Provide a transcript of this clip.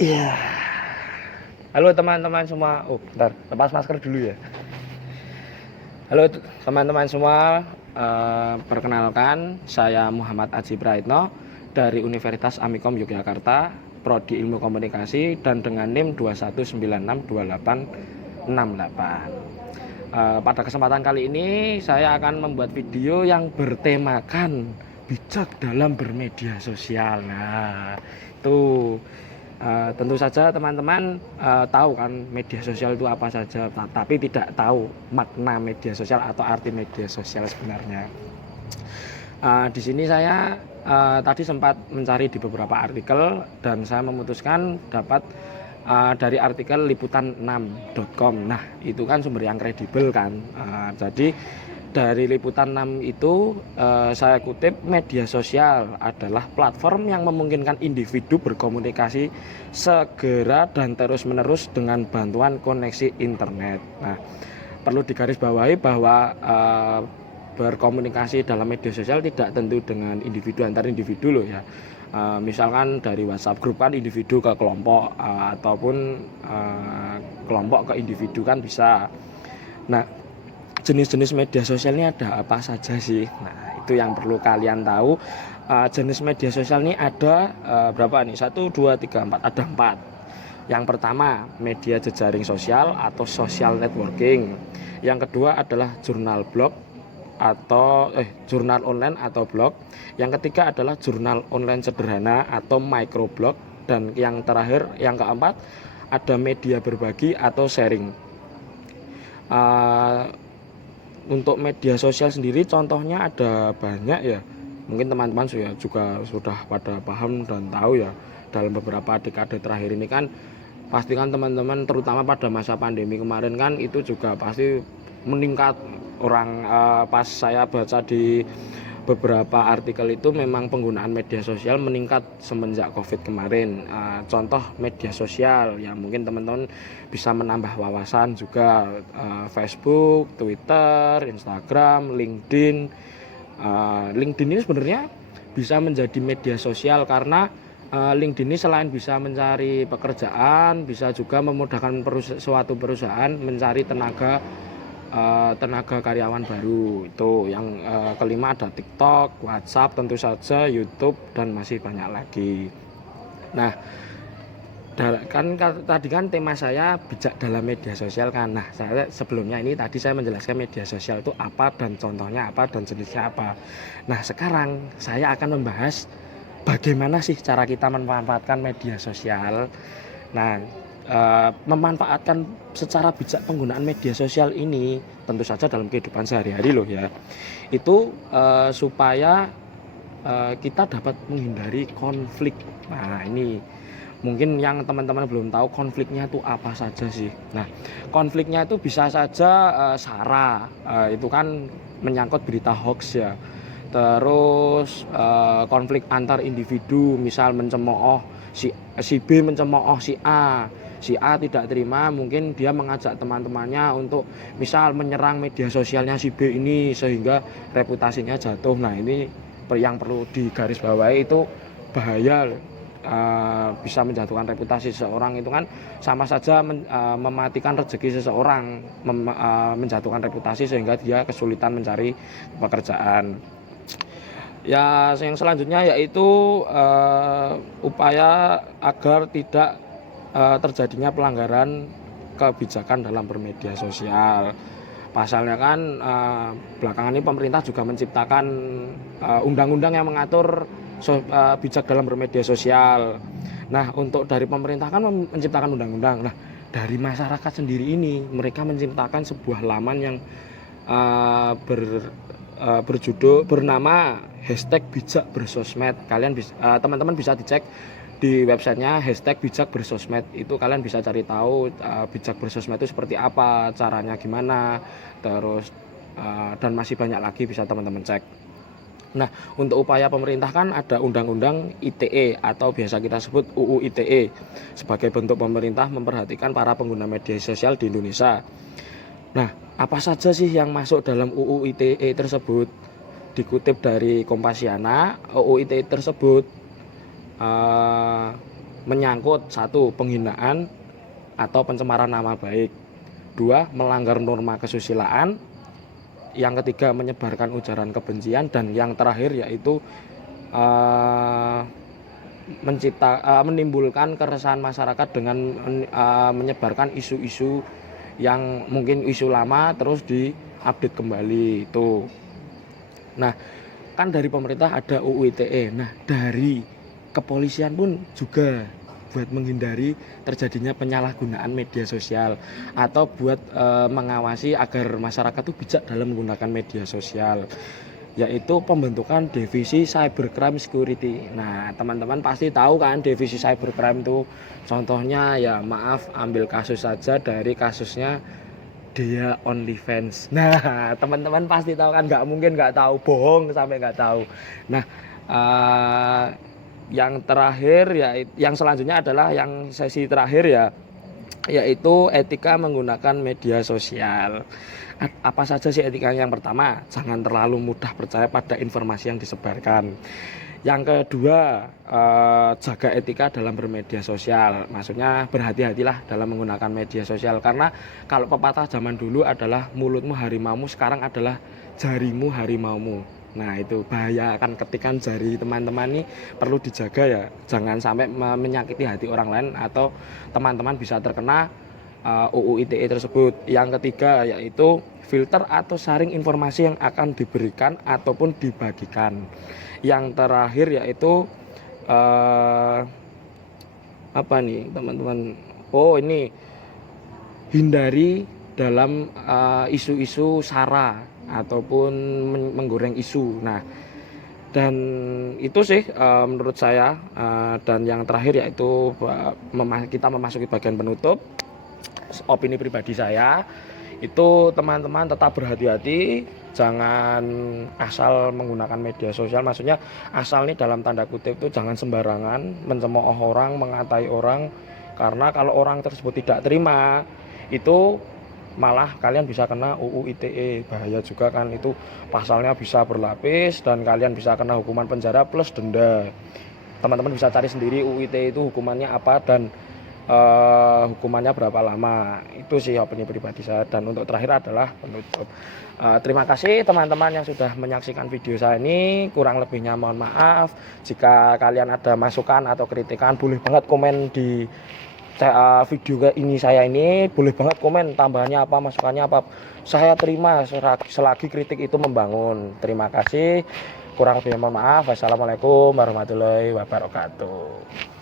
Iya. Halo teman-teman semua. Oh, bentar, lepas masker dulu ya. Halo teman-teman semua. Perkenalkan, saya Muhammad Aji Praitno dari Universitas Amikom Yogyakarta, Prodi Ilmu Komunikasi dan dengan NIM 21962868. Pada kesempatan kali ini saya akan membuat video yang bertemakan bijak dalam bermedia sosial. Nah, itu tentu saja teman-teman tahu kan media sosial itu apa saja, tapi tidak tahu makna media sosial atau arti media sosial sebenarnya. Di sini saya tadi sempat mencari di beberapa artikel dan saya memutuskan dapat dari artikel liputan6.com. Nah, itu kan sumber yang kredibel kan. Jadi dari Liputan 6 itu saya kutip, media sosial adalah platform yang memungkinkan individu berkomunikasi segera dan terus-menerus dengan bantuan koneksi internet. Nah, perlu digarisbawahi bahwa berkomunikasi dalam media sosial tidak tentu dengan individu antar individu loh ya. Misalkan dari WhatsApp grup kan individu ke kelompok ataupun kelompok ke individu kan bisa. Nah, jenis-jenis media sosial ini ada apa saja sih? Nah, itu yang perlu kalian tahu. Jenis media sosial ini ada berapa nih? 1, 2, 3, 4. Ada 4. Yang pertama, media jejaring sosial atau social networking. Yang kedua adalah jurnal blog atau jurnal online atau blog. Yang ketiga adalah jurnal online sederhana atau microblog. Dan yang terakhir, yang keempat, ada media berbagi atau sharing. Untuk media sosial sendiri contohnya ada banyak ya. Mungkin teman-teman juga sudah pada paham dan tahu ya, dalam beberapa dekade terakhir ini kan pastikan teman-teman terutama pada masa pandemi kemarin kan itu juga pasti meningkat orang. Pas saya baca di beberapa artikel itu memang penggunaan media sosial meningkat semenjak COVID kemarin. Contoh media sosial ya, mungkin teman-teman bisa menambah wawasan juga, Facebook, Twitter, Instagram, LinkedIn. LinkedIn ini sebenarnya bisa menjadi media sosial karena LinkedIn ini selain bisa mencari pekerjaan, bisa juga memudahkan suatu perusahaan mencari tenaga karyawan baru. Itu yang kelima ada TikTok, WhatsApp tentu saja, YouTube dan masih banyak lagi. Nah, kan tadi kan tema saya bijak dalam media sosial kan. Nah, saya sebelumnya ini tadi saya menjelaskan media sosial itu apa dan contohnya apa dan jenisnya apa. Nah, sekarang saya akan membahas bagaimana sih cara kita memanfaatkan media sosial. Nah, memanfaatkan secara bijak penggunaan media sosial ini tentu saja dalam kehidupan sehari-hari loh ya. Itu supaya kita dapat menghindari konflik. Nah, ini mungkin yang teman-teman belum tahu konfliknya itu apa saja sih. Nah, konfliknya itu bisa saja SARA, itu kan menyangkut berita hoax ya. Terus konflik antar individu, misal mencemooh si B mencemooh si A. Si A tidak terima, mungkin dia mengajak teman-temannya untuk misal menyerang media sosialnya si B ini sehingga reputasinya jatuh. Nah, ini yang perlu digarisbawahi, itu bahaya. Bisa menjatuhkan reputasi seseorang, itu kan sama saja mematikan rezeki seseorang, menjatuhkan reputasi sehingga dia kesulitan mencari pekerjaan. Ya, yang selanjutnya yaitu upaya agar tidak terjadinya pelanggaran kebijakan dalam bermedia sosial. Pasalnya kan belakangan ini pemerintah juga menciptakan undang-undang yang mengatur bijak dalam bermedia sosial. Nah, untuk dari pemerintah kan menciptakan undang-undang. Nah, dari masyarakat sendiri ini mereka menciptakan sebuah laman yang berjudul bernama #bijak_bersosmed. Kalian bisa teman-teman bisa dicek di websitenya #bijak_bersosmed. Itu kalian bisa cari tahu bijak bersosmed itu seperti apa, caranya gimana, terus dan masih banyak lagi bisa teman-teman cek. Nah, untuk upaya pemerintah kan ada undang-undang ITE atau biasa kita sebut UU ITE sebagai bentuk pemerintah memperhatikan para pengguna media sosial di Indonesia. Nah, apa saja sih yang masuk dalam UU ITE tersebut? Dikutip dari Kompasiana, UU ITE tersebut menyangkut satu, penghinaan atau pencemaran nama baik, dua, melanggar norma kesusilaan, yang ketiga menyebarkan ujaran kebencian, dan yang terakhir yaitu menimbulkan keresahan masyarakat dengan menyebarkan isu-isu yang mungkin isu lama terus diupdate kembali itu. Nah, kan dari pemerintah ada UU ITE. Nah, dari kepolisian pun juga buat menghindari terjadinya penyalahgunaan media sosial atau buat mengawasi agar masyarakat itu bijak dalam menggunakan media sosial, yaitu pembentukan divisi cybercrime security. Nah, teman-teman pasti tahu kan divisi cybercrime itu, contohnya ya maaf ambil kasus saja dari kasusnya Dea OnlyFans. Nah, teman-teman pasti tahu kan, nggak mungkin nggak tahu, bohong sampai nggak tahu. Nah, yang terakhir ya, yang selanjutnya adalah yang sesi terakhir ya, yaitu etika menggunakan media sosial. Apa saja sih etikanya? Yang pertama, jangan terlalu mudah percaya pada informasi yang disebarkan. Yang kedua, jaga etika dalam bermedia sosial. Maksudnya berhati-hatilah dalam menggunakan media sosial, karena kalau pepatah zaman dulu adalah mulutmu harimaumu, sekarang adalah jarimu harimaumu. Nah, itu bahaya, akan ketikan jari teman-teman ini perlu dijaga ya, jangan sampai menyakiti hati orang lain atau teman-teman bisa terkena UU ITE tersebut. Yang ketiga yaitu filter atau saring informasi yang akan diberikan ataupun dibagikan. Yang terakhir yaitu apa nih teman-teman, ini hindari dalam isu-isu sara ataupun menggoreng isu. Nah, dan itu sih menurut saya. Dan yang terakhir yaitu kita memasuki bagian penutup. Opini pribadi saya itu, teman-teman tetap berhati-hati, jangan asal menggunakan media sosial. Maksudnya asal nih dalam tanda kutip itu jangan sembarangan mencemooh orang, mengatai orang, karena kalau orang tersebut tidak terima itu malah kalian bisa kena UU ITE. Bahaya juga kan, itu pasalnya bisa berlapis dan kalian bisa kena hukuman penjara plus denda. Teman-teman bisa cari sendiri UU ITE itu hukumannya apa dan hukumannya berapa lama. Itu sih opini pribadi saya. Dan untuk terakhir adalah penutup. Terima kasih teman-teman yang sudah menyaksikan video saya ini. Kurang lebihnya mohon maaf. Jika kalian ada masukan atau kritikan, boleh banget komen di video ini saya ini. Boleh banget komen tambahannya apa, masukannya apa, saya terima selagi kritik itu membangun. Terima kasih. Kurang lebihnya mohon maaf. Wassalamualaikum warahmatullahi wabarakatuh.